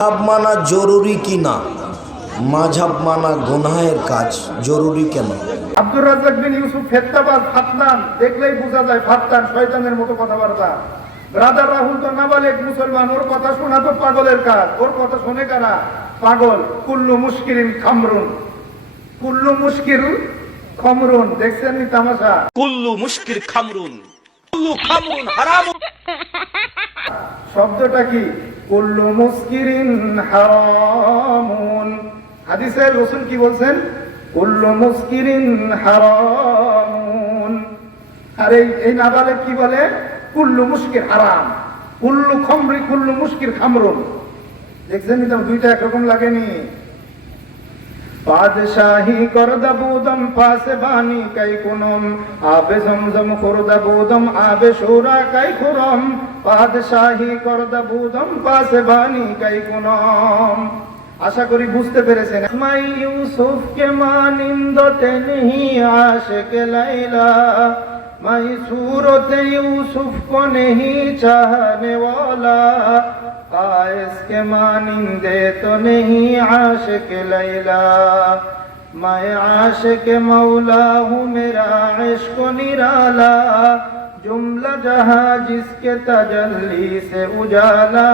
মাঝহাব মানা জরুরি কিনা? মাঝহাব মানা গুনাহের কাজ, জরুরি কেন? আব্দুর রাজ্জাক বিন ইউসুফ ফেত্তাবাজ ফাতনান, দেখলেই বোঝা যায় ফাতনান, শয়তানের মতো কথাবার্তা। ব্রাদার রাহুল তো নাবালেগ মুসলমান, ওর কথা শোনা তো পাগলের কাজ। ওর কথা শুনে কারা? পাগল। কুল্লু মুশকিরিন খামরুন, কুল্লু মুশকির খামরুন। দেখছেন নি তামাশা? কুল্লু মুশকির খামরুন, কুল্লু খামরুন হারাম। শব্দটা কি? কুল্লু মুশকিরিন হারামুন। হাদিসে রাসূল কি বলছেন? কুল্লু মুশকিরিন হারামুন। আর এই নাবালেগ কি বলে? কুল্লু মুশকির হারাম, কুল্লু খামরি, কুল্লু মুশকির খামরুন। দেখছেন নি? দুইটা একরকম লাগেনি? বাদশাহী করদা বুদম পাশে বানি কাই কুনম, আবে জমজম করদা বুদম আবে শুরা কাই খুরম। বাদশাহী করদা বুদম পাশে বানি কাই কুনম। আশা করি বুঝতে পেরেছেন। মাই ইউসুফ কে মানিন্দতে নেহি আশিকে লাইলা, মাই सूरत यूसुफ को नहीं चाहने वाला, इसके मानिंदे तो नहीं आशिक लैला। मैं आशिक मौला हूँ, मेरा इश्क निराला, जुमला जहाँ जिसके तजल्ली से उजाला,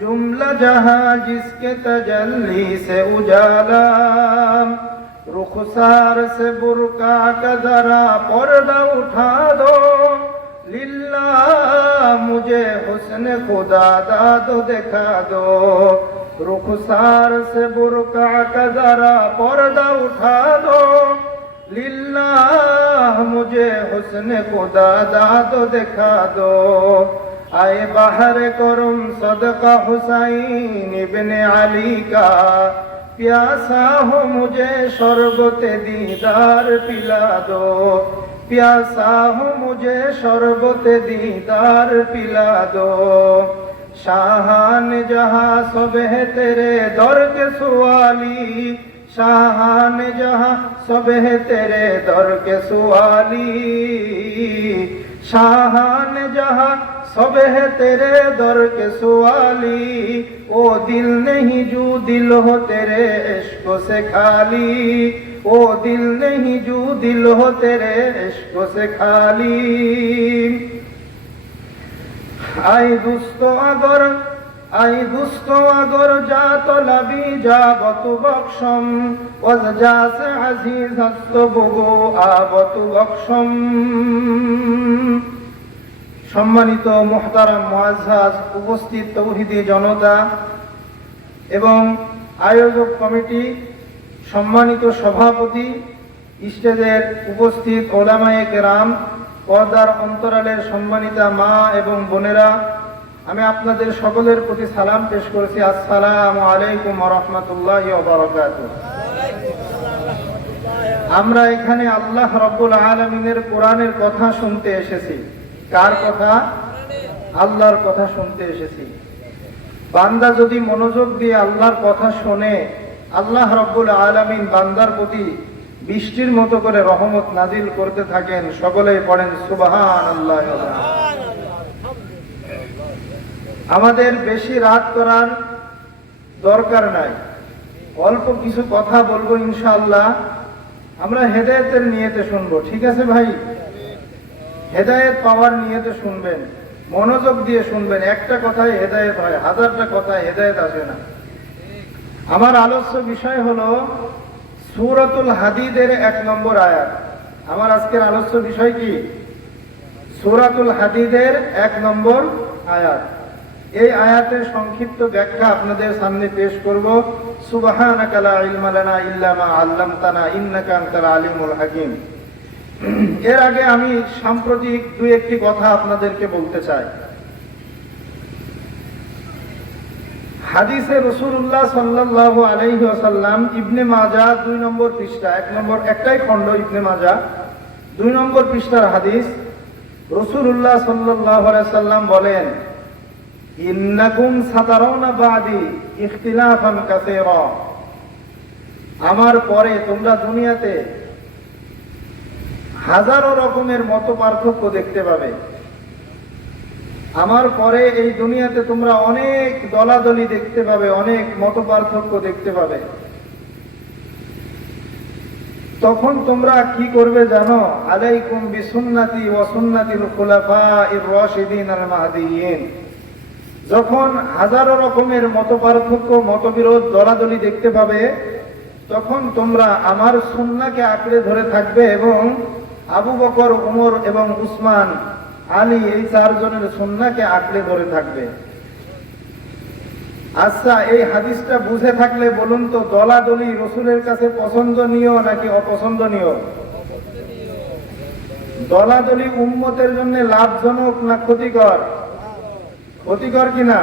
जुमला जहाँ जिसके तजल्ली से उजाला। रुखसार से बुरका का जरा पर्दा उठा दो, लिल्लाह मुझे हुस्न खुदा दादो दिखा दो। रुखसार से बुरका का जरा पर्दा उठा दो, लिल्लाह मुझे हुस्न खुदा दादो दिखा दो। आए बाहर करुम सदका हुसैन इब्ने अली का, प्यासा हो मुझे शरबते दीदार पिला दो, प्यासा हो मुझे शरबते दीदार पिला दो। शाहान जहां सुबह तेरे दर के सुवाली, शाहान जहां सुबह तेरे दर के सुवाली, शाहान जहां सुबह तेरे दर के सुवाली। ओ दिल नहीं जो दिल हो तेरे इश्क से खाली, ओ दिल नहीं जो दिल हो तेरे इश्क से खाली। आई दोस्तों अगर जा तो लबी जा बतु बख्शम, वजजा से अजीज हस्त बुगो आबतु बख्शम। সম্মানিত মুহতারাম মুআজ্জাজ উপস্থিত তৌহিদি জনতা এবং আয়োজক কমিটি, সম্মানিত সভাপতি, স্টেজের উপস্থিত ওলামায়ে কেরাম, পর্দার অন্তরালের সম্মানিতা মা এবং বোনেরা, আমি আপনাদের সকলের প্রতি সালাম পেশ করেছি। আসসালামু আলাইকুম ওয়া রাহমাতুল্লাহি ওয়া বারাকাতুহু। আমরা এখানে আল্লাহ রাব্বুল আলামিনের কোরআনের কথা শুনতে এসেছি। কার কথা? আল্লাহর কথা শুনতে এসেছি। বান্দা যদি মনোযোগ দিয়ে আল্লাহর কথা শোনে, আল্লাহ রাব্বুল আলামিন বান্দার প্রতি বৃষ্টির মতো করে রহমত নাজিল করতে থাকেন। সকলেই পড়েন সুবহানাল্লাহ। আমাদের বেশি রাত করার দরকার নাই, অল্প কিছু কথা বলবো ইনশাআল্লাহ। আমরা হেদায়েতের নিয়তে শুনবো, ঠিক আছে ভাই? হেদায়েত পাওয়ার নিয়তে শুনবেন, মনোযোগ দিয়ে শুনবেন। একটা কথায় হেদায়েত হয়, হাজারটা কথায় হেদায়েত আসে না। আমার আলোচ্য বিষয় হলো সূরাতুল হাদিদের 1 নম্বর আয়াত। আমার আজকের আলোচ্য বিষয় কি? সূরাতুল হাদিদের 1 নম্বর আয়াত। এই আয়াতের সংক্ষিপ্ত ব্যাখ্যা আপনাদের সামনে পেশ করব। সুবহানাকা লা ইলমা লানা ইল্লা মা আল্লামতানা ইন্নাকা আনতাল আলিমুল হাকিম। এর আগে আমি সাম্প্রতিক দুই একটি কথা আপনাদেরকে বলতে চাই। হাদিসে রাসূলুল্লাহ সাল্লাল্লাহু আলাইহি ওয়াসাল্লাম, ইবনে মাজাহ 2 নম্বর পৃষ্ঠা, 1 নম্বর একটাই খণ্ড ইবনে মাজাহ 2 নম্বর পৃষ্ঠার হাদিস। রাসূলুল্লাহ সাল্লাল্লাহু আলাইহি ওয়াসাল্লাম বলেন, ইন্নাকুম সাতারাউনা বাদি ইখতিলাফান কাসীরা, আমার পরে তোমরা দুনিয়াতে হাজারো রকমের মত পার্থক্য দেখতে পাবে। আমার পরে এই দুনিয়াতে তোমরা অনেক দলাদলি দেখতে পাবে, অনেক মতপার্থক্য দেখতে পাবে। তখন তোমরা কি করবে জানো? আলাইকুম বিসুন্নতি ওয়া সুন্নাতিল খুলাফাইর রাশিদিন আল মাহদিয়িন। যখন হাজারো রকমের মতপার্থক্য, মতবিরোধ, দলাদলি দেখতে পাবে, তখন তোমরা আমার সুন্নাহকে আঁকড়ে ধরে থাকবে এবং আবু বকর, ওমর এবং উসমান, আলী, এই চারজনের সুন্নাহকে আঁকড়ে ধরে থাকবে। আচ্ছা, এই হাদিসটা বুঝে থাকলে বলুন তো, দলাদলি রসুলের কাছে পছন্দনীয় নাকি অপছন্দনীয়? দলাদলি উম্মতের জন্য লাভজনক না ক্ষতিকর? ক্ষতিকর কিনা?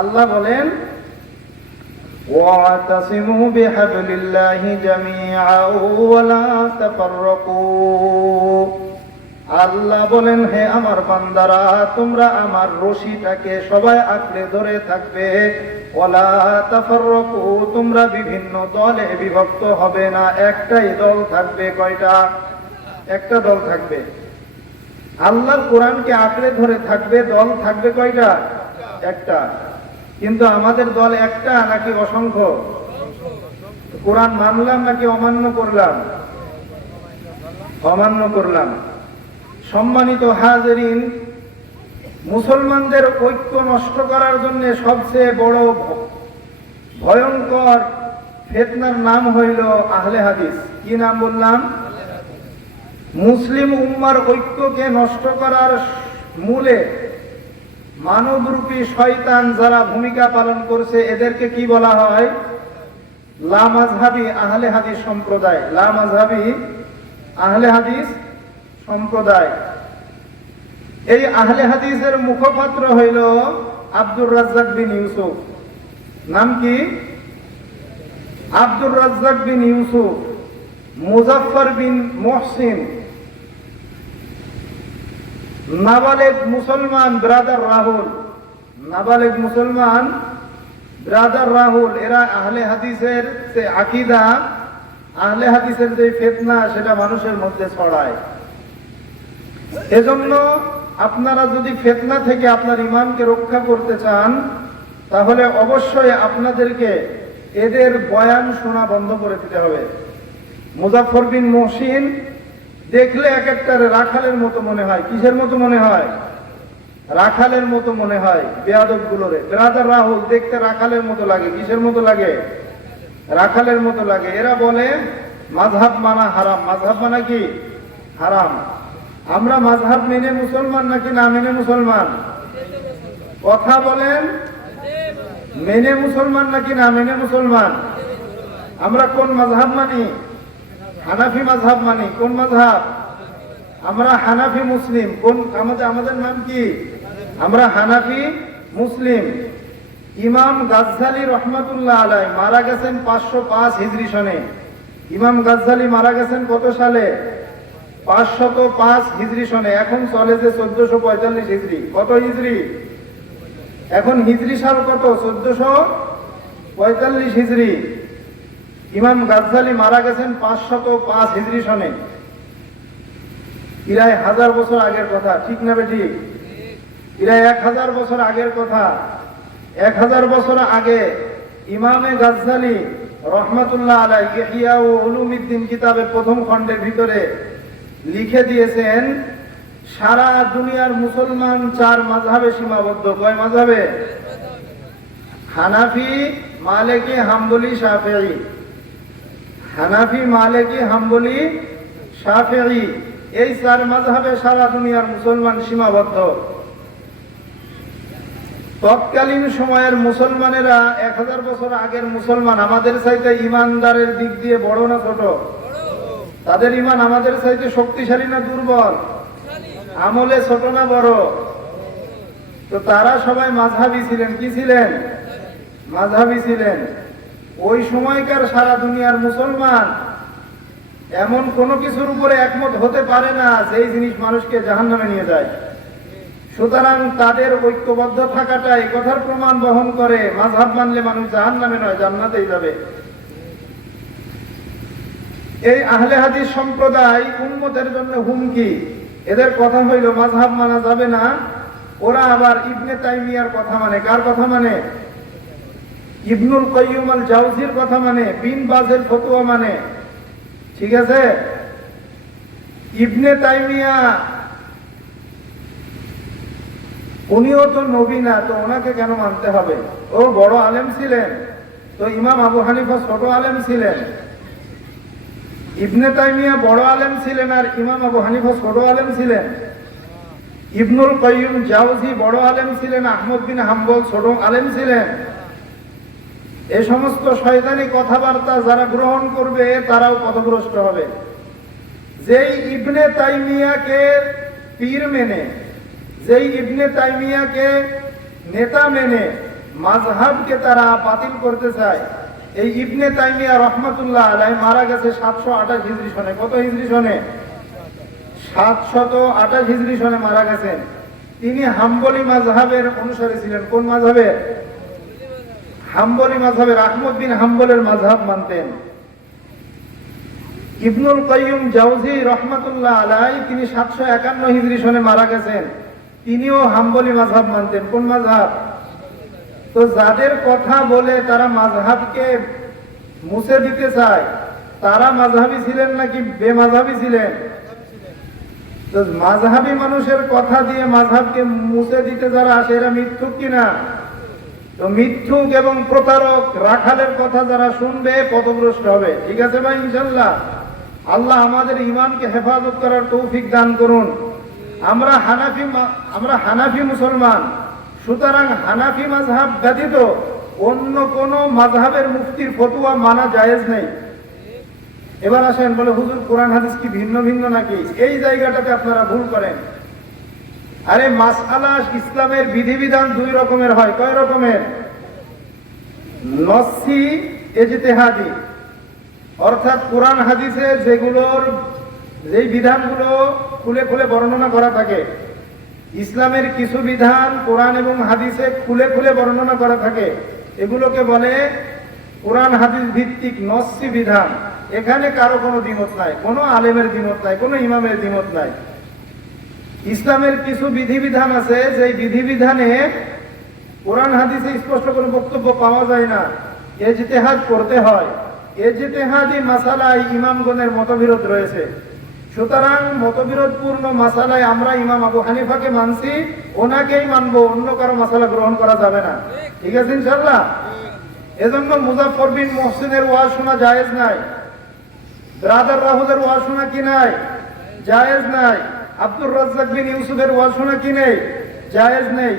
আল্লাহ বলেন, ওয়াতাসিমু বিহাবলিল্লাহি জামিআ ওয়া লা তাফাররাকু। আল্লাহ বলেন, হে আমার বান্দারা, তোমরা আমার রশিটাকে সবাই আঁকড়ে ধরে থাকবে। ওয়ালা তাফাররাকু, তোমরা বিভিন্ন দলে বিভক্ত হবে না, একটাই দল থাকবে। কয়টা? একটা দল থাকবে। আল্লাহর কোরআনকে আঁকড়ে ধরে থাকবে, দল থাকবে কয়টা? একটা। কিন্তু আমাদের দল একটা নাকি অসংখ্য? কোরআন মানলাম নাকি অমান্য করলাম? অমান্য করলাম। সম্মানিত হাজিরিন, মুসলমানদের ঐক্য নষ্ট করার জন্য সবচেয়ে বড় ভয়ঙ্কর ফিতনার নাম হইল আহলে হাদিস। কি নাম বললাম? মুসলিম উম্মার ঐক্যকে নষ্ট করার মূলে মানবরূপী শয়তান যারা ভূমিকা পালন করছে, এদেরকে কি বলা হয়? লামাযহাবী আহলে হাদিস সম্প্রদায়। লামাযহাবী আহলে হাদিস সম্প্রদায়। এই আহলে হাদিসের মুখপাত্র হইল আব্দুর রাজ্জাক বিন ইউসুফ। নাম কি? আব্দুর রাজ্জাক বিন ইউসুফ, মুজাফফর বিন মুহসিন, নাবালেগ মুসলমান ব্রাদার রাহুল। নাবালেগ মুসলমান ব্রাদার রাহুল, এরা আহলে হাদিসের যে আকীদা, আহলে হাদিসের যে ফিতনা, সেটা মানুষের মধ্যে ছড়ায়। এজন্য আপনারা যদি ফিতনা থেকে আপনার ঈমানকে রক্ষা করতে চান, তাহলে অবশ্যই আপনাদেরকে এদের বয়ান শোনা বন্ধ করে দিতে হবে। মুজাফফর বিন মুহসিন দেখলে এক একটার রাখালের মতো মনে হয়। কিসের মতো মনে হয়? রাখালের মতো মনে হয় বেয়াদব গুলোরে। ব্রাদার রাহুল দেখতে রাখালের মতো লাগে। কিসের মতো লাগে? রাখালের মতো লাগে। এরা বলে মাযহাব মানা হারাম। মাযহাব মানা কি? হারাম। আমরা মাযহাব মেনে মুসলমান নাকি না মেনে মুসলমান? কথা বলেন, মেনে মুসলমান নাকি না মেনে মুসলমান? আমরা কোন মাযহাব মানি? হানাফি মাযহাব মানি। কোন মাযহাব? আমরা হানাফি মুসলিম। কোন আমাদের নাম কি? আমরা হানাফি মুসলিম। ইমাম গাজ্জালি রহমাতুল্লাহ আলাইহি মারা গেছেন 505 হিজরি সনে। ইমাম গাজ্জালি মারা গেছেন কত সালে? 505 হিজরি সনে। এখন চলে যে 1445 হিজরি। কত হিজরি? এখন হিজরি সাল কত? 1445 হিজরি। ইমাম গাজ্জালি মারা গেছেন 505 হিজরি সনে। প্রায় 1000 বছর আগের কথা। ঠিক না বেঠিক? প্রায় 1000 বছর আগের কথা। 1000 বছর আগে ইমামে গাজ্জালি রহমাতুল্লাহ আলাইহি ইহইয়া উলুমিদ্দিন কিতাবের প্রথম খণ্ডের ভিতরে লিখে দিয়েছেন, সারা দুনিয়ার মুসলমান 4 মাযহাবে সীমাবদ্ধ। কয় মাযহাবে? হানাফি, মালিকি, হাম্বলি, শাফিঈ। হানাফি, মালিকি, হাম্বলি, শাফিঈ, এই 4 মাযহাবে সারা দুনিয়ার মুসলমান সীমাবদ্ধ। তৎকালীন সময়ের মুসলমানেরা 1000 বছর আগের মুসলমান আমাদের চাইতে ইমানদারের দিক দিয়ে বড় না ছোট? তাদের ইমান আমাদের চাইতে শক্তিশালী না দুর্বল? আমলে ছোট না বড়? তো তারা সবাই মাযহাবী ছিলেন। কি ছিলেন? মাযহাবী ছিলেন। ওই সময়কার সারা দুনিয়ার মুসলমান এমন কোন কিছুর উপরে একমত হতে পারে না যেই জিনিস মানুষকে জাহান্নামে নিয়ে যায়। সুতরাং তাদের ঐক্যবদ্ধ থাকাটা এই কথার প্রমাণ বহন করে, মাযহাব মানলে মানুষ জাহান্নামে নয়, জান্নাতেই যাবে। এই আহলে হাদিস সম্প্রদায় উম্মতের জন্য হুমকি। এদের কথা হইল মাযহাব মানা যাবে না, ওরা আবার ইবনে তাইমিয়ার কথা মানে। কার কথা মানে? ইবনুল কাইয়্যিম আল জাওজির কথা মানে, বিন বাজের ফতোয়া মানে। ঠিক আছে? ইবনে তাইমিয়া উনিও তো নবী না, তো ওনাকে কেন মানতে হবে? ও বড় আলেম ছিলেন, তো ইমাম আবু হানিফা ছোট আলেম ছিলেন। ইবনে তাইমিয়া বড় আলেম ছিলেন আর ইমাম আবু হানিফা ছোট আলেম ছিলেন। ইবনুল কাইয়্যিম জাওজি বড় আলেম ছিলেন, আহমদ বিন হাম্বল ছোট আলেম ছিলেন। এই সমস্ত শয়তানি কথাবার্তা যারা গ্রহণ করবে তারাও পথভ্রষ্ট হবে। যেই ইবনে তাইমিয়াকে পীর মেনে, যেই ইবনে তাইমিয়াকে নেতা মেনে মাযহাবকে তারা বাতিল করতে চায়, এই ইবনে তাইমিয়া রহমাতুল্লাহ আলাইহি মারা গেছে 728 হিজরি সনে। কত হিজরি সনে? 728 হিজরি সনে মারা গেছেন। তিনি হাম্বলি মাযহাবের অনুসারী ছিলেন। কোন মাযহাবের? হাম্বলি মাযহাবের। আহমদ বিন হাম্বলের মাযহাব মানতেন। ইবনুল কাইয়্যিম জাওজি রহমাতুল্লাহ আলাইহি তিনি 751 হিজরি সনে মারা গেছেন। তিনিও হাম্বলি মাযহাব মানতেন। কোন মাযহাব? তো যাদের কথা বলে তারা মাযহাবকে মুছে দিতে চায়, তারা মাযহাবী ছিলেন নাকি বেমাযহাবী ছিলেন? তো মাযহাবী মানুষের কথা দিয়ে মাযহাবকে মুছে দিতে যারা আসে এরা মিথ্যুক কিনা? তো মিথ্যুক এবং প্রতারক রাখালের কথা যারা শুনবে পথভ্রষ্ট হবে। ঠিক আছে ভাই? ইনশাআল্লাহ আল্লাহ আমাদের ঈমানকে হেফাজত করার তৌফিক দান করুন। আমরা হানাফি মুসলমান, সুতরাং হানাফি মাযহাব ব্যতীত অন্য কোন মাযহাবের মুফতির ফতোয়া মানা জায়েজ নেই। এবার আসেন, বলে হুজুর কোরআন হাদিস কি ভিন্ন ভিন্ন নাকি? এই জায়গাটাতে আপনারা ভুল করেন। আরে মাসআলা ইসলামের বিধিবিধান দুই রকমের হয়। কয় রকমের? নসি, ইজতিহাদি। অর্থাৎ কোরআন হাদিসে যেই বিধানগুলো খুলে খুলে বর্ণনা করা থাকে, ইসলামের কিছু বিধান কোরআন এবং হাদিসে খুলে খুলে বর্ণনা করা থাকে, এগুলোকে বলে কোরআন হাদিস ভিত্তিক নসি বিধান। এখানে কারো কোনো দ্বিমত নাই, কোনো আলেমের দ্বিমত নাই, কোনো ইমামের দ্বিমত নাই। ইসলামের কিছু বিধিবিধান আছে যেই বিধিবিধানে কোরআন হাদিসে স্পষ্ট কোনো বক্তব্য পাওয়া যায় না, ইজতিহাদ করতে হয়। ইজতিহাদি মাসালায় ইমামগণের মতবিরোধ রয়েছে। সুতরাং মতবিরোধপূর্ণ মাসালায় আমরা ইমাম আবু হানিফাকে মানছি, ওনাকেই মানবো, অন্য কারো মাসালা গ্রহণ করা যাবে না। ঠিক আছে ইনশাআল্লাহ? এজন্য মুজাফফর বিন মুহসিনের ওয়াজ শোনা জায়েজ নাই, ব্রাদার রাহুলের ওয়াজ শোনা কি নাই? জায়েজ নাই। আব্দুর রাজ্জাক বিন ইউসুফের ওয়াজ শোনা কি নেই? জায়েজ নেই।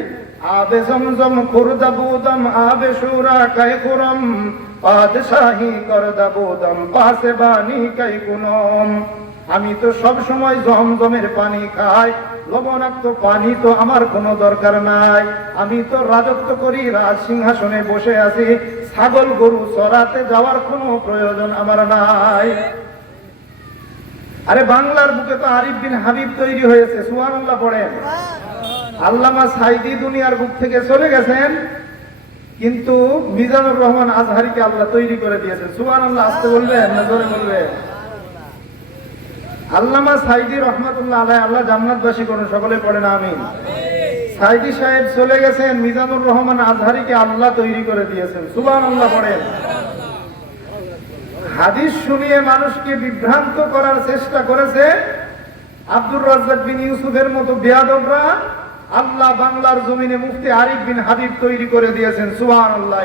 আবে জমজম খুরদাবুদম আবে শুরা কাই খুরম বাদশাহী করদাবুদম পাসে বানি কাই কুনম। আমি তো সব সময় জমজমের পানি খাই, লবণাক্ত পানি তো আমার কোনো দরকার নাই। আমি তো রাজত্ব করি, রাজ সিংহাসনে বসে আছি, ছাগল গরু চরাতে যাওয়ার কোনো প্রয়োজন আমার নাই। আরে বাংলার বুকে তো আরিফ বিন হাবিব তৈরি হয়েছে, সুবহানাল্লাহ পড়েন। আল্লামা সাইদি দুনিয়ার বুক থেকে চলে গেছেন, কিন্তু মিজানুর রহমান আজহারিকে আল্লাহ তৈরি করে দিয়েছেন। সুবহানাল্লাহ। আসতে বলবেন না জোরে বলবেন? আল্লামা সাইদি রহমাতুল্লাহ আলাইহি, আল্লাহ জান্নাতবাসী করুন, সকলে পড়েন আমিন। সাইদি সাহেব চলে গেছেন, মিজানুর রহমান আজহারিকে আল্লাহ তৈরি করে দিয়েছেন। সুবহানাল্লাহ পড়েন। হাদিস শুনিয়ে মানুষকে বিভ্রান্ত করার চেষ্টা করেছে আব্দুর রাজ্জাক বিন ইউসুফের মতো বেয়াদবরা, আল্লাহ বাংলার জমিনে মুফতি আরিফ বিন হাবিব তৈরি করে দিয়েছেন। সুবহানাল্লাহ।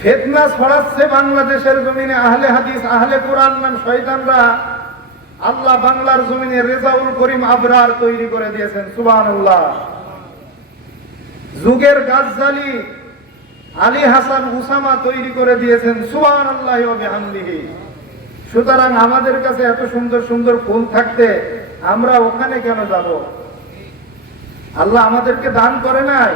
ফিতনা ছড়াচ্ছে বাংলাদেশের জমিনে আহলে হাদিস আহলে কোরআন নাম শয়তানরা, আল্লাহ বাংলার জমিনে রেজাউল করিম আবরার তৈরি করে দিয়েছেন। সুবহানাল্লাহ। যুগের গাজ্জালি আলী হাসান উসামা তৈরি করে দিয়েছেন। সুবহানাল্লাহ ওয়া বিহামদিহি। সুতরাং আমাদের কাছে এত সুন্দর সুন্দর ফুল থাকতে আমরা ওখানে কেন যাব? আল্লাহ আমাদেরকে দান করে নাই,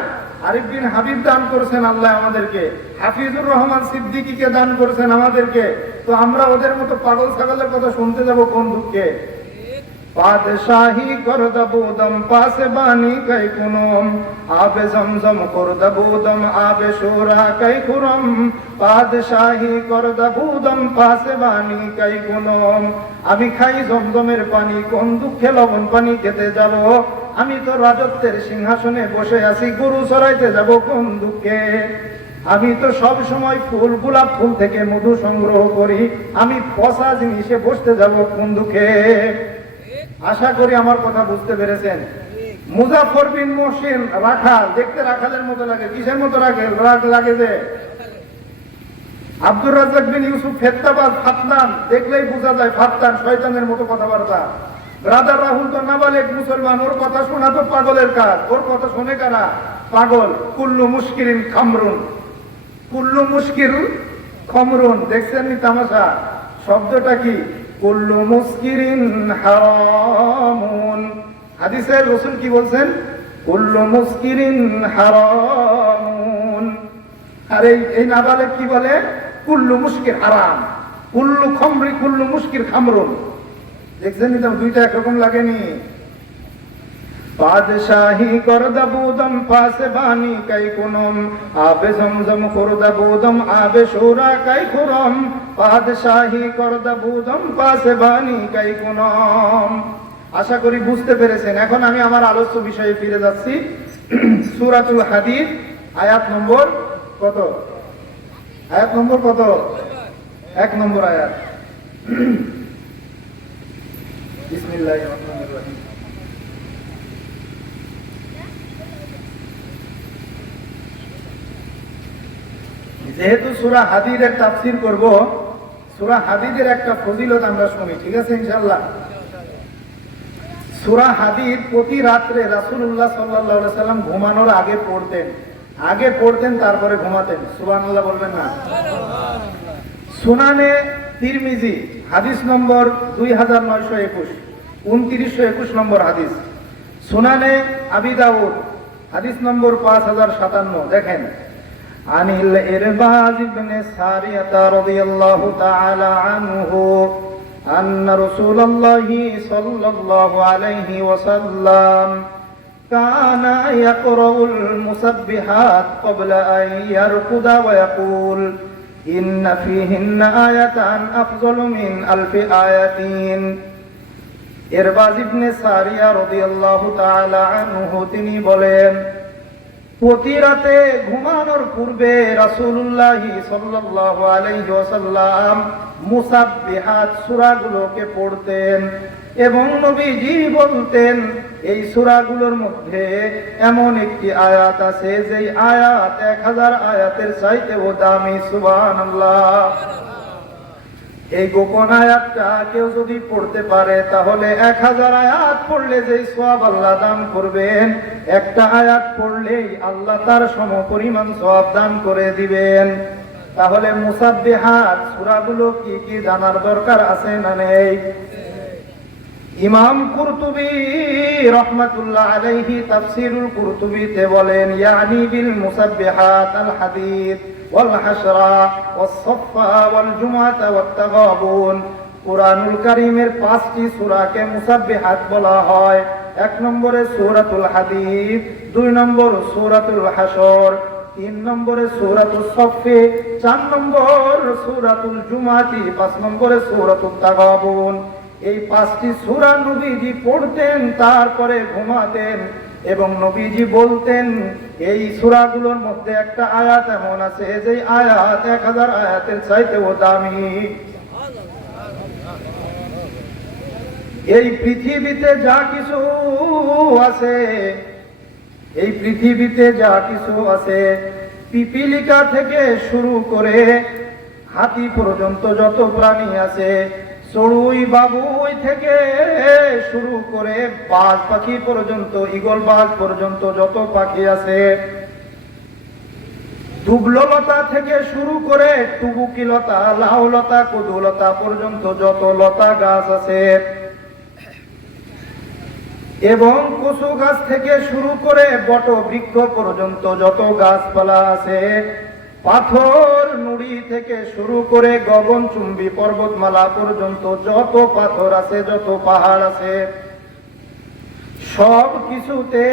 আরিফ বিন হাবিব দান করেছেন আল্লাহ আমাদেরকে, হাফিজুর রহমান সিদ্দিকীকে দান করেছেন আমাদেরকে। তো আমরা ওদের মতো পাগল ছাগলের কথা শুনতে যাব কোন দুঃখে? বাদশাহী করদাবুদম পাসে বানি কাই কুনম আবে জমজম করদাবুদম আবে শুরা কাই খুরম বাদশাহী করদাবুদম পাসে বানি কাই কুনম। আমি খাই জমজমের পানি, কোন দুঃখে লবণ পানি খেতে যাব? আমি তো রাজত্বের সিংহাসনে বসে আছি, গরু চড়াইতে যাব কোন দুঃখে। আমি তো সব সময় ফুল, গোলাপ ফুল থেকে মধু সংগ্রহ করি, আমি পচা জিনিসে বসতে যাব কোন দুঃখে। আশা করি আমার কথা বুঝতে পেরেছেন। মুজাফর বিন মহসিন রাখাল, দেখতে রাখালের মতো লাগে, কিসের মতো লাগে যে আব্দুর রাজ্জাক বিন ইউসুফ ফেত্তাবাজ ফাতনান, দেখলেই বোঝা যায় ফাতনান, শয়তানের মতো কথাবার্তা। ব্রাদার রাহুল তো নাবালেক মুসলমান, ওর কথা শোনা তো পাগলের কাজ। ওর কথা শোনে কারা? পাগল। কুল্লু মুশকিরিন খামরুন, কুল্লু মুশকির খমরুন। দেখছেন নি তামাশা? শব্দটা কি? কুল্লু মুশকিরিন হারামুন। হাদিসের রাসূল কি বলছেন? কুল্লু মুশকিরিন হারামুন। আর এই নাবালেক কি বলে? কুল্লু মুশকির হারাম, কুল্লু খমরি, কুল্লু মুশকির খামরুন। দেখছেন নি? দুইটা একরকম লাগেনি? বাদশাহী করদা বুদম পাশে বানি কাই কুনম, আবে জমজম করদা বুদম আবে শুরা কাই খুরম। বাদশাহী করদা বুদম পাশে বানি কাই কুনম। আশা করি বুঝতে পেরেছেন। এখন আমি আমার আলোচ্য বিষয়ে ফিরে যাচ্ছি। সূরাতুল হাদীদ আয়াত নম্বর কত? আয়াত নম্বর কত? 1 নম্বর আয়াত। বিসমিল্লাহির রহমানির রহিম। যেহেতু সূরা হাদীদের তাফসীর করব, সূরা হাদীদের একটা ফজিলত আমরা শুনি, ঠিক আছে ইনশাআল্লাহ? সূরা হাদীদ প্রতি রাত্রে রাসূলুল্লাহ সাল্লাল্লাহু আলাইহি সাল্লাম ঘুমানোর আগে পড়তেন, তারপরে ঘুমাতেন। সুবহানাল্লাহ বলবেন না? সুনানে তিরমিজি হাদিস নম্বর 2921, 2921 নম্বর হাদিস। সুনানে আবি দাউদ হাদিস নম্বর 5057। দেখেন, আনিল ইরবাজ ইবনে সারিয়া রাদিয়াল্লাহু তাআলা আনহু আন্না রাসূলুল্লাহি সাল্লাল্লাহু আলাইহি ওয়াসাল্লাম কানা ইয়াকরাউল মুসাব্বিহাত ক্বাবলা আন ইয়ারকুদা ওয়া ইয়াকুল ইন্না ফীহিন্না আয়াতান আফযালু মিন আলফি আয়াতিন। ইরবাজ ইবনে সারিয়া রাদিয়াল্লাহু তাআলা আনহু তিনি বলেন, প্রতি রাতে ঘুমানোর পূর্বে রাসূলুল্লাহ সাল্লাল্লাহু আলাইহি ওয়াসাল্লাম মুসাব্বিহাত সূরাগুলোকে পড়তেন এবং নবীজি বলতেন, এই সূরাগুলোর মধ্যে এমন একটি আয়াত আছে যেই আয়াত 1000 আয়াতের চাইতেও দামি। সুবহানাল্লাহ। এই গোপন আয়াতটা কেউ যদি পড়তে পারে তাহলে 1000 আয়াত পড়লে যেই সওয়াব আল্লাহ দান করবেন, একটা আয়াত পড়লেই আল্লাহ তার সমপরিমাণ সওয়াব দান করে দিবেন। তাহলে মুসাব্বিহাত সূরাগুলো কি কি জানার দরকার আছে না নেই? ইমাম কুরতুবী রাহমাতুল্লাহ আলাইহি তাফসীরুল কুরতুবীতে বলেন, ইয়ানি বিল মুসাব্বিহাত আল হাদীদ ওয়াল হাশরা ওয়াস সাফফা ওয়াল জুমআতা ওয়াত তাগাবুন। কুরআনুল কারীমের 5টি সূরাকে মুসাব্বিহাত বলা হয়। 1 নম্বরে সূরাতুল হাদীদ, 2 নম্বর সূরাতুল হাশর, 3 নম্বরে সূরাতুস সাফফ, 4 নম্বর সূরাতুল জুমআতি, 5 নম্বরে সূরাতুত তাগাবুন। এই 5টি সূরা নবীজি পড়তেন, তারপরে ঘুমাতেন এবং নবীজি বলতেন, এই সূরাগুলোর মধ্যে একটা আয়াত এমন আছে যে আয়াত 1000 আয়াতের চাইতেও দামি। এই পৃথিবীতে যা কিছু আছে, এই পৃথিবীতে যা কিছু আছে, পিপিলিকা থেকে শুরু করে হাতি পর্যন্ত যত প্রাণী আছে, চড়ুই বাবুই থেকে শুরু করে বাজ পাখি পর্যন্ত, ঈগল বাজ পর্যন্ত যত পাখি আছে, দুবলতা থেকে শুরু করে টুবুকি লতা, লাউ লতা, কদুলতা পর্যন্ত যত লতা গাছ আছে, এবং কচু গাছ থেকে শুরু করে বট বৃক্ষ পর্যন্ত যত গাছপালা আছে, পাথর নুড়ি থেকে শুরু করে গগনচুম্বী পর্বতমালা পর্যন্ত যত পাথর আছে, যত পাহাড় আছে, সব কিছুতে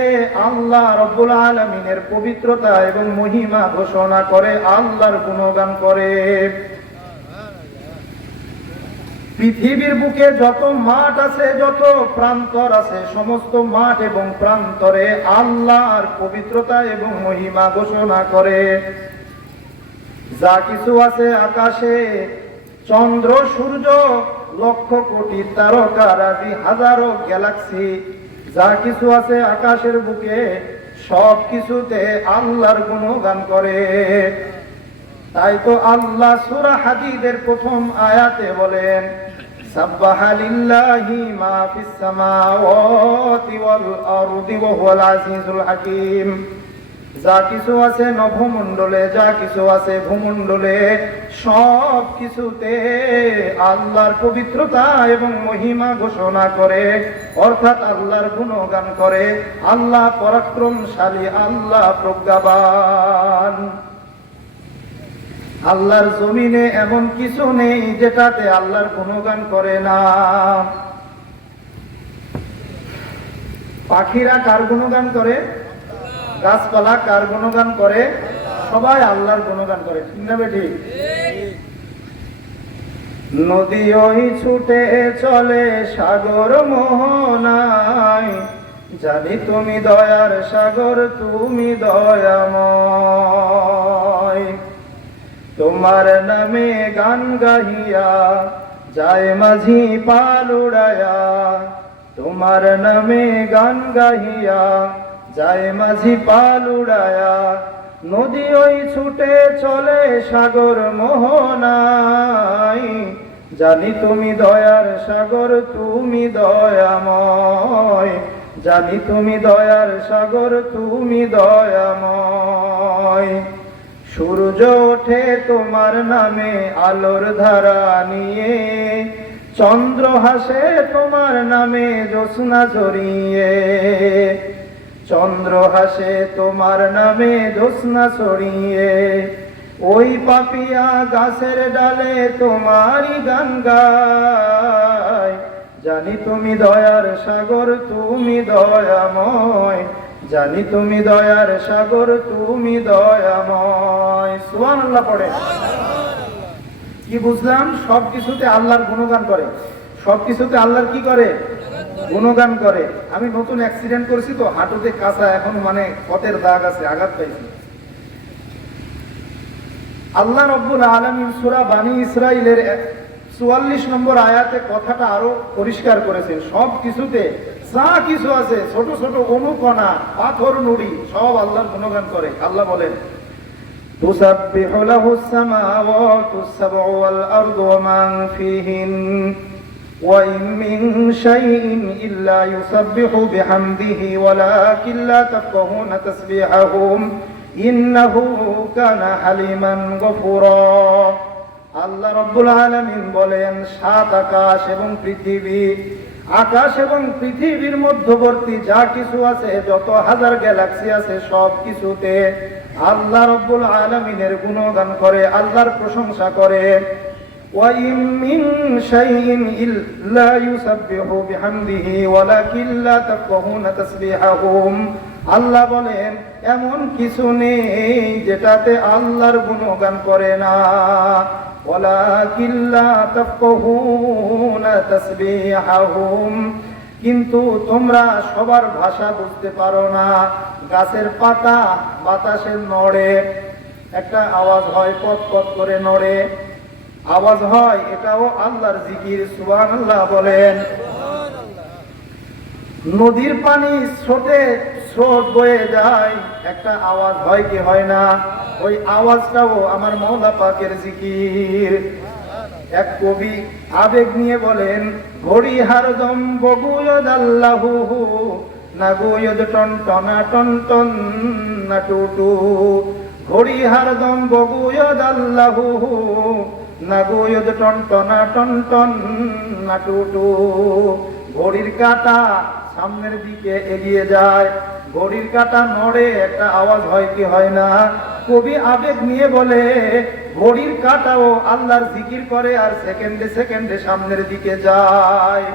আল্লাহ রাব্বুল আলামিনের পবিত্রতা এবং মহিমা ঘোষণা করে, আল্লাহর গুণগান করে। পৃথিবীর বুকে যত মাঠ আছে, যত প্রান্তর আছে, সমস্ত মাঠ এবং প্রান্তরে আল্লাহর পবিত্রতা এবং মহিমা ঘোষণা করে। যা কিছু আছে আকাশে, চন্দ্র সূর্য, লক্ষ কোটি তারকারাজি, হাজারো গ্যালাক্সি, যা কিছু আছে আকাশের বুকে, সব কিছুতে আল্লাহর গুণগান করে। তাই তো আল্লাহ সূরা হাদীদের প্রথম আয়াতে বলেন, সাব্বাহা লিল্লাহি মা ফিস সামাওয়াতি ওয়াল আরদি ওয়া হুয়াল আজিজুল হাকীম। যা কিছু আছে নভমণ্ডলে, যা কিছু আছে ভূমণ্ডলে, সব কিছুতে আল্লাহর পবিত্রতা এবং মহিমা ঘোষণা করে, অর্থাৎ আল্লাহর গুণগান করে। আল্লাহ পরাক্রমশালী, আল্লাহ প্রজ্ঞাবান। আল্লাহর জমিনে এমন কিছু নেই যেটাতে আল্লাহর গুণগান করে না। পাখিরা কার গুণগান করে? গাছপালা কার গুণগান করে? সবাই আল্লাহর গুণগান করে, ঠিক না বেঠিক? নদী ওই ছুটে চলে সাগর মোহনায়, জানি তুমি দয়ার সাগর, তুমি দয়াময়। তোমার নামে গান গাহিয়া যায় মাঝি পাল উড়ায়া, তোমার নামে গান গাহিয়া যায় মাঝি পাল উড়ায়া। নদী ওই ছুটে চলে সাগর মোহনায়, জানি তুমি দয়ার সাগর, তুমি দয়াময়। জানি তুমি দয়ার সাগর, তুমি দয়াময়। সূর্য ওঠে তোমার নামে আলোর ধারা নিয়ে, চন্দ্র হাসে তোমার নামে জ্যোৎস্না জড়িয়ে। চন্দ্র হাসে তোমার নামে জ্যোৎস্না ছড়িয়ে, ওই পাপিয়া গাছের ডালে তোমারই গান গায়। জানি তুমি দয়ার সাগর, তুমি দয়াময়। জানি তুমি দয়ার সাগর, তুমি দয়াময়। সুবহানাল্লাহ পড়ে। কি বুঝলাম? সব কিছুতে আল্লাহর গুণগান করে, সব কিছুতে আল্লাহর কি করে? গুণগান করে। আমি নতুন অ্যাক্সিডেন্ট করেছি তো, হাঁটুতে কাঁচা, এখন মানে ক্ষতের দাগ আছে, আঘাত পাইছি। আল্লাহ রাব্বুল আলামিন সূরা বানী ইসরাঈলের 44 নম্বর আয়াতে কথাটা আরো পরিষ্কার করেছেন। সব কিছুতে যা কিছু আছে, ছোট ছোট অনুকণা, পাথর নুড়ি, সব আল্লাহর গুণগান করে। আল্লাহ বলেন, তুসাব্বিহু লাহুস সামাওয়াতুস সাবউ ওয়াল আরদু ওয়া মান ফীহিন ওয়া ইন মিন শাইইন ইল্লা ইউসাব্বিহু বিহামদিহি ওয়ালাকিন লা তাফকাহুনা তাসবিহাহুম ইন্নাহু কানা হালিমান গফুরা। আল্লাহ রাব্বুল আলামিন বলেন, সাত আকাশ এবং পৃথিবী, আকাশ এবং পৃথিবীর মধ্যবর্তী যা কিছু আছে, যত হাজার গ্যালাক্সি আছে, সব কিছুতে আল্লাহ রাব্বুল আলামিনের গুণগান করে, আল্লাহর প্রশংসা করে। ওয়া ইন মিন শাইইন ইল্লা ইউসাব্বিহু বিহামদিহি ওয়ালাকিন লা তাফকাহুনা তাসবিহাহুম। আল্লাহ বলেন, এমন কিছু নেই যেটাতে আল্লাহর গুণগান করে না। ওয়ালাকিন লা তাফকাহুনা তাসবিহাহুম, কিন্তু তোমরা সবার ভাষা বুঝতে পারো না। গাছের পাতা বাতাসে নড়ে, একটা আওয়াজ হয়, পট পট করে নড়ে, আওয়াজ হয়, এটাও আল্লাহর জিকির। সুবহানাল্লাহ বলেন। নদীর পানি স্রোত বয়ে যায়, একটা আওয়াজ হয় কি হয় না? ওই আওয়াজটাও আমার মওলা পাকের জিকির। এক কবি আবেগ নিয়ে বলেন, ঘড়ি হারদম বগুয়দ আল্লাহু নাগুয়দ টন টনা টন টন না টুটু। ঘড়ি হারদম বগুয়দ আল্লাহু নাগুয়দ টন টনা টন টন না টুটু। ঘড়ির কাঁটা সামনের দিকে এগিয়ে যায়, ঘড়ির কাঁটা নড়ে, একটা আওয়াজ হয় কি হয় না? কবি আবেগ নিয়ে বলে, ঘড়ির কাঁটাও আল্লাহর জিকির করে, আর সেকেন্ডে সেকেন্ডে সামনের দিকে যায়।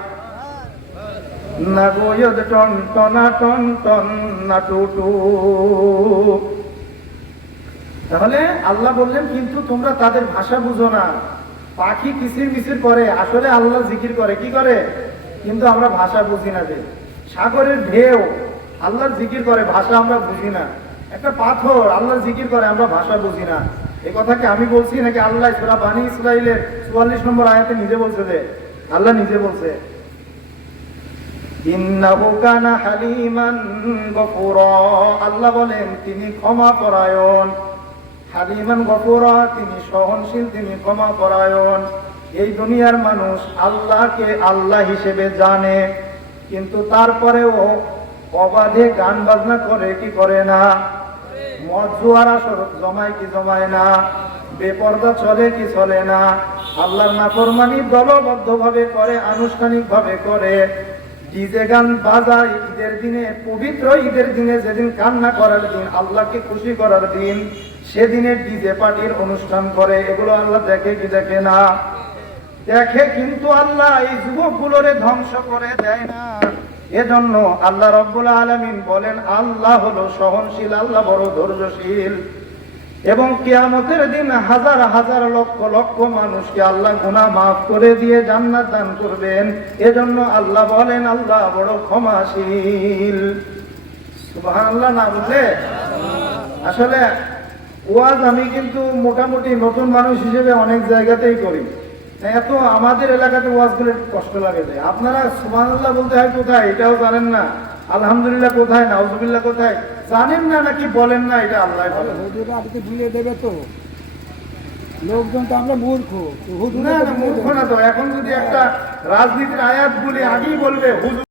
না গোয়দ টন টনা টন টন না টুটু। তাহলে আল্লাহ বললেন, কিন্তু তোমরা তাদের ভাষা বুঝো না। পাখি কিচির মিচির করে, আসলে আল্লাহ জিকির করে। কি করে? কিন্তু আমরা ভাষা বুঝি না। যে সাগরের ঢেউ আল্লাহর জিকির করে, ভাষা আমরা বুঝি না। একটা পাথর আল্লাহর জিকির করে, আমরা ভাষা বুঝি না। এই কথা কি আমি বলছি নাকি আল্লাহ সূরা বানী ইসরাঈলের 44 নম্বর আয়াতে নিজে বলছে? যে আল্লাহ নিজে বলছে, ইন্নাহু কানা হালিমান গফুরা। আল্লাহ বলেন তিনি ক্ষমা পরায়ণ। হালিমান গফুরা, তিনি সহনশীল, তিনি ক্ষমা পরায়ণ। এই দুনিয়ার মানুষ আল্লাহকে আল্লাহ হিসেবে জানে, কিন্তু তারপরেও অবাধে গান বাজনা করে কি করে না? মদ জুয়ার আসর জমায় কি জমায় না? বেপরদা চলে কি চলে না? আল্লাহর নাফরমানি দলবদ্ধ ভাবে করে, আনুষ্ঠানিক ভাবে করে। ডিজে গান বাজায় ঈদের দিনে, পবিত্র ঈদের দিনে, যেদিন কান্না করার দিন, আল্লাহকে খুশি করার দিন, সেদিনে ডিজে পার্টির অনুষ্ঠান করে। এগুলো আল্লাহ দেখে কি দেখে না? দেখে, কিন্তু আল্লাহ এই যুবকগুলোরে ধ্বংস করে দেয় না। এজন্য আল্লাহ রাব্বুল আলামিন বলেন, আল্লাহ হলো সহনশীল, আল্লাহ বড় ধৈর্যশীল। এবং কিয়ামতের দিন হাজার হাজার লক্ষ লক্ষ মানুষকে আল্লাহ গুনাহ মাফ করে দিয়ে জান্নাত দান করবেন। এজন্য আল্লাহ বলেন, আল্লাহ বড় ক্ষমাশীল। সুবহানাল্লাহ না বললে? আসলে ওয়াজ আমি কিন্তু মোটামুটি নতুন মানুষ হিসেবে অনেক জায়গাতেই করি। এত আমাদের এলাকাতে ওয়াজ করে একটু কষ্ট লাগে। যায় আপনারা সুবহানাল্লাহ বলতে হয় কোথায় এটাও জানেন না, আলহামদুলিল্লাহ কোথায়, নাউজুবিল্লাহ কোথায় জানেন না, নাকি বলেন না এটা আল্লাহ ভালো। হুজুরা আজকে ভুলিয়ে দেবে তো, লোকজন তো আমরা মূর্খ। না না, মূর্খ না তো। এখন যদি একটা রাজনীতির আয়াত বলি, আগেই বলবে হুজুর